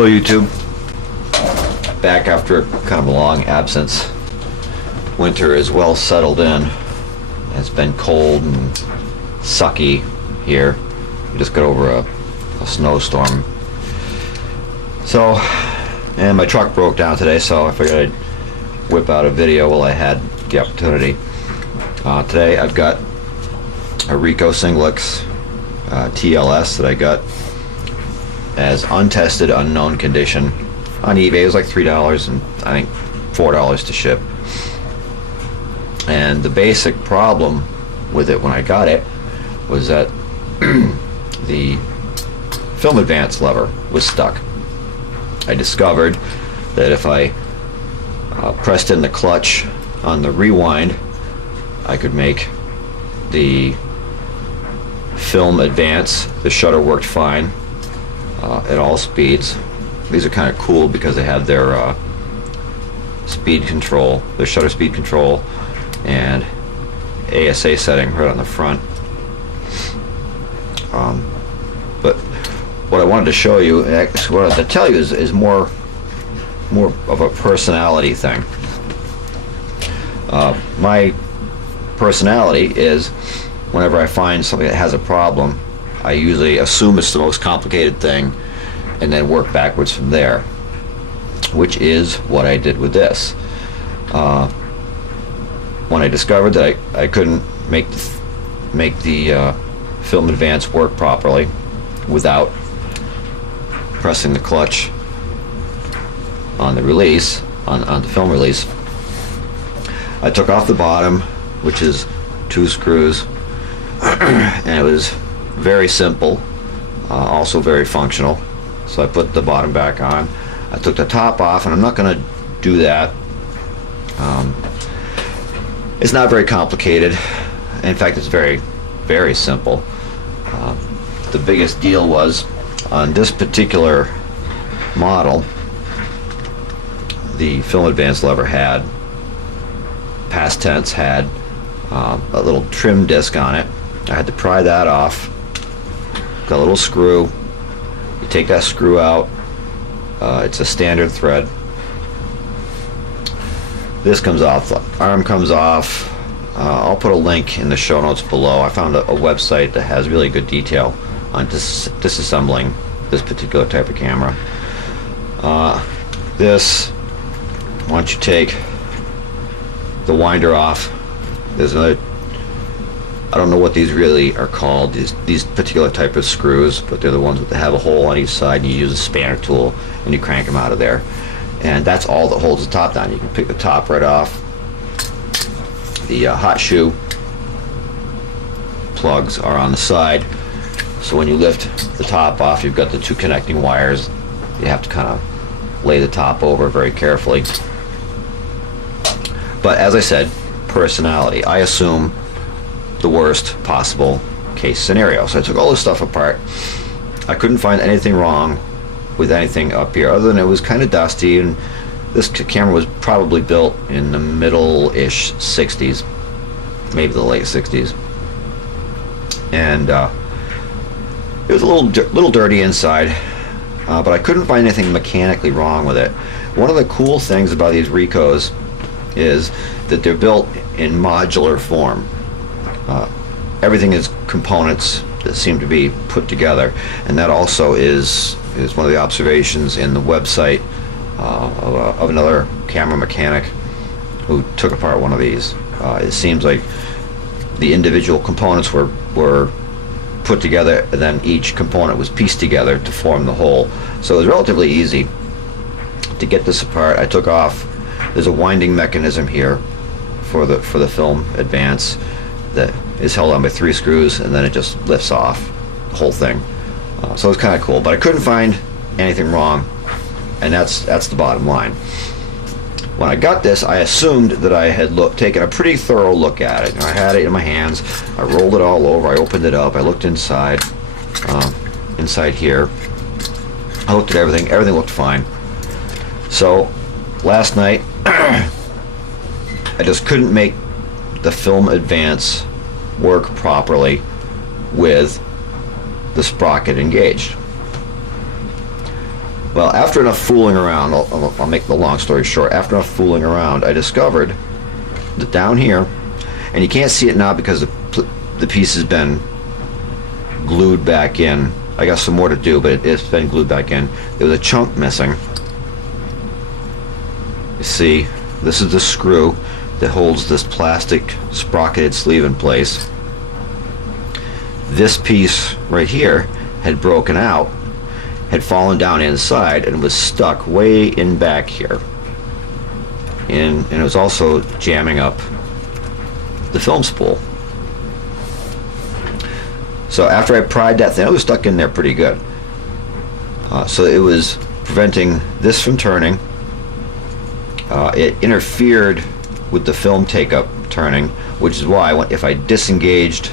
Hello YouTube. Back after kind of a long absence. Winter is well settled in. It's been cold and sucky here. We just got over a snowstorm. So, and my truck broke down today, so I figured I'd whip out a video while I had the opportunity. Today I've got a Ricoh Singlex TLS that I got as untested, unknown condition on eBay. It was like $3 and I think $4 to ship. And the basic problem with it when I got it was that the film advance lever was stuck. I discovered that if I pressed in the clutch on the rewind, I could make the film advance. The shutter worked fine at all speeds. These are kind of cool because they have their speed control, their shutter speed control, and ASA setting right on the front. But what I wanted to show you, actually what I wanted to tell you, is more of a personality thing. My personality is, whenever I find something that has a problem, I usually assume it's the most complicated thing and then work backwards from there, which is what I did with this. When I discovered that I couldn't make the film advance work properly without pressing the clutch on the release, on the film release, I took off the bottom, which is 2 screws, and it was very simple, also very functional. So I put the bottom back on. I took the top off, and I'm not going to do that. It's not very complicated. In fact, it's very, very simple. The biggest deal was on this particular model, the film advance lever had, past tense, had a little trim disc on it. I had to pry that off. Got a little screw. You take that screw out. It's a standard thread. This comes off. The arm comes off. I'll put a link in the show notes below. I found a website that has really good detail on disassembling this particular type of camera. This, once you take the winder off, there's another, I don't know what these really are called, these particular type of screws, but they're the ones that have a hole on each side, and you use a spanner tool and you crank them out of there, and that's all that holds the top down. You can pick the top right off. The hot shoe plugs are on the side, so when you lift the top off, you've got the 2 connecting wires. You have to kind of lay the top over very carefully. But as I said, personality, I assume the worst possible case scenario. So I took all this stuff apart. I couldn't find anything wrong with anything up here, other than it was kind of dusty, and this camera was probably built in the middle-ish 60s, maybe the late 60s, and it was a little dirty inside, but I couldn't find anything mechanically wrong with it. One of the cool things about these Ricohs is that they're built in modular form. Everything is components that seem to be put together, and that also is one of the observations in the website of another camera mechanic who took apart one of these. It seems like the individual components were put together, and then each component was pieced together to form the whole. So it was relatively easy to get this apart. I took off, there's a winding mechanism here for the film advance that is held on by 3 screws, and then it just lifts off the whole thing. So it's kind of cool, but I couldn't find anything wrong, and that's the bottom line. When I got this, I assumed that I had taken a pretty thorough look at it. I had it in my hands. I rolled it all over. I opened it up. I looked inside, inside here. I looked at everything. Everything looked fine. So last night, I just couldn't make the film advance work properly with the sprocket engaged. Well, after enough fooling around, I'll make the long story short, after enough fooling around, I discovered that down here, and you can't see it now because the piece has been glued back in. I got some more to do, but it's been glued back in. There was a chunk missing. You see, this is the screw that holds this plastic sprocketed sleeve in place. This piece right here had broken out, had fallen down inside, and was stuck way in back here. And it was also jamming up the film spool. So after I pried that thing, it was stuck in there pretty good. So it was preventing this from turning. It interfered with the film take-up turning, which is why if I disengaged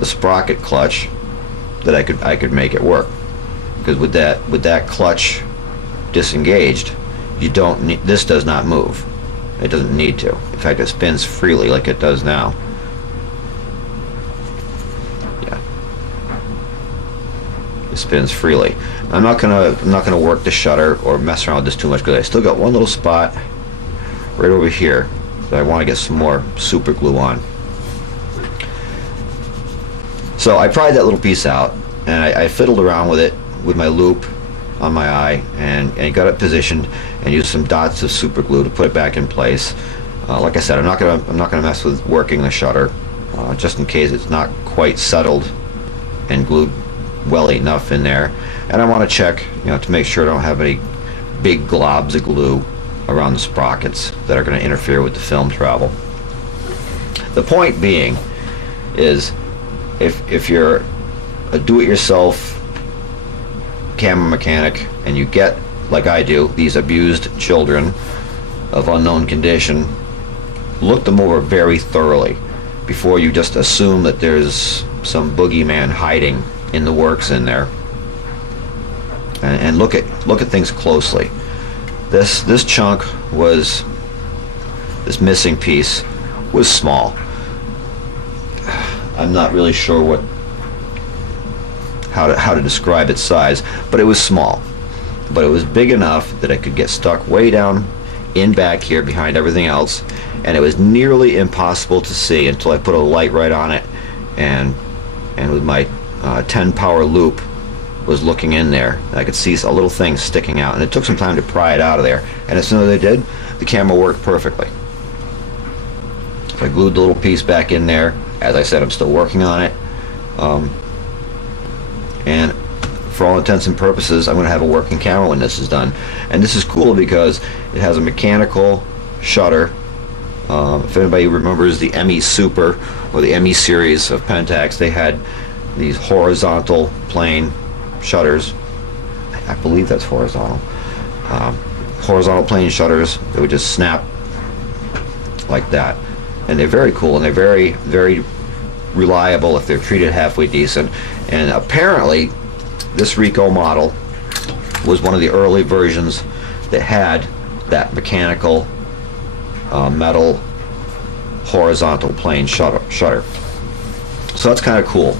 the sprocket clutch, that I could make it work. Because with that clutch disengaged, you don't need, this does not move. It doesn't need to. In fact, it spins freely like it does now. Yeah, it spins freely. I'm not gonna work the shutter or mess around with this too much, because I still got one little spot right over here that I want to get some more super glue on. So I pried that little piece out, and I fiddled around with it with my loop on my eye, and got it positioned, and used some dots of super glue to put it back in place. Like I said, I'm not gonna mess with working the shutter, just in case it's not quite settled and glued well enough in there. And I want to check, to make sure I don't have any big globs of glue around the sprockets that are going to interfere with the film travel. The point being is, if you're a do-it-yourself camera mechanic and you get, like I do, these abused children of unknown condition, look them over very thoroughly before you just assume that there's some boogeyman hiding in the works in there. And look at things closely. This chunk was, this missing piece was small. I'm not really sure how to describe its size, but it was small. But it was big enough that it could get stuck way down in back here behind everything else, and it was nearly impossible to see until I put a light right on it, and with my 10 power loop was looking in there. I could see a little thing sticking out, and it took some time to pry it out of there, and as soon as I did, the camera worked perfectly. So I glued the little piece back in there. As I said, I'm still working on it, and for all intents and purposes, I'm going to have a working camera when this is done. And this is cool because it has a mechanical shutter. If anybody remembers the ME Super or the ME series of Pentax, they had these horizontal plane shutters. I believe that's horizontal. Horizontal plane shutters that would just snap like that. And they're very cool, and they're very, very reliable if they're treated halfway decent. And apparently, this Ricoh model was one of the early versions that had that mechanical metal horizontal plane shutter. So that's kind of cool.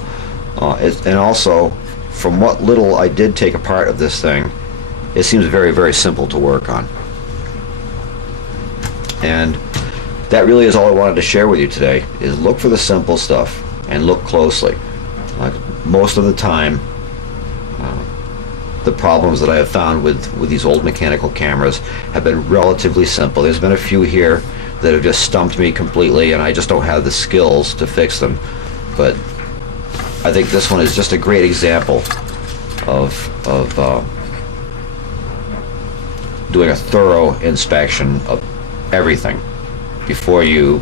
And also, from what little I did take apart of this thing, it seems very, very simple to work on. And that really is all I wanted to share with you today, is look for the simple stuff and look closely. Like most of the time, the problems that I have found with these old mechanical cameras have been relatively simple. There's been a few here that have just stumped me completely, and I just don't have the skills to fix them. But I think this one is just a great example of doing a thorough inspection of everything before you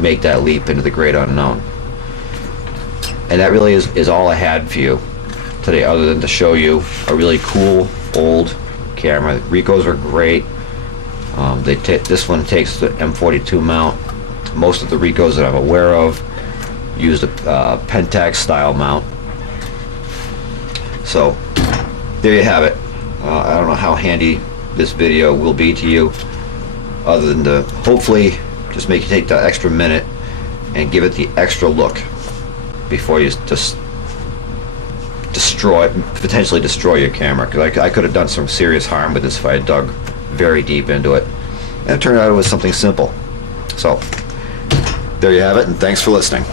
make that leap into the great unknown. And that really is all I had for you today, other than to show you a really cool old camera. Ricohs are great. This one takes the M42 mount. Most of the Ricohs that I'm aware of used a Pentax style mount. So there you have it. I don't know how handy this video will be to you, other than to hopefully just make you take that extra minute and give it the extra look before you just destroy potentially destroy your camera, because I could have done some serious harm with this if I had dug very deep into it. And it turned out it was something simple. So there you have it, and thanks for listening.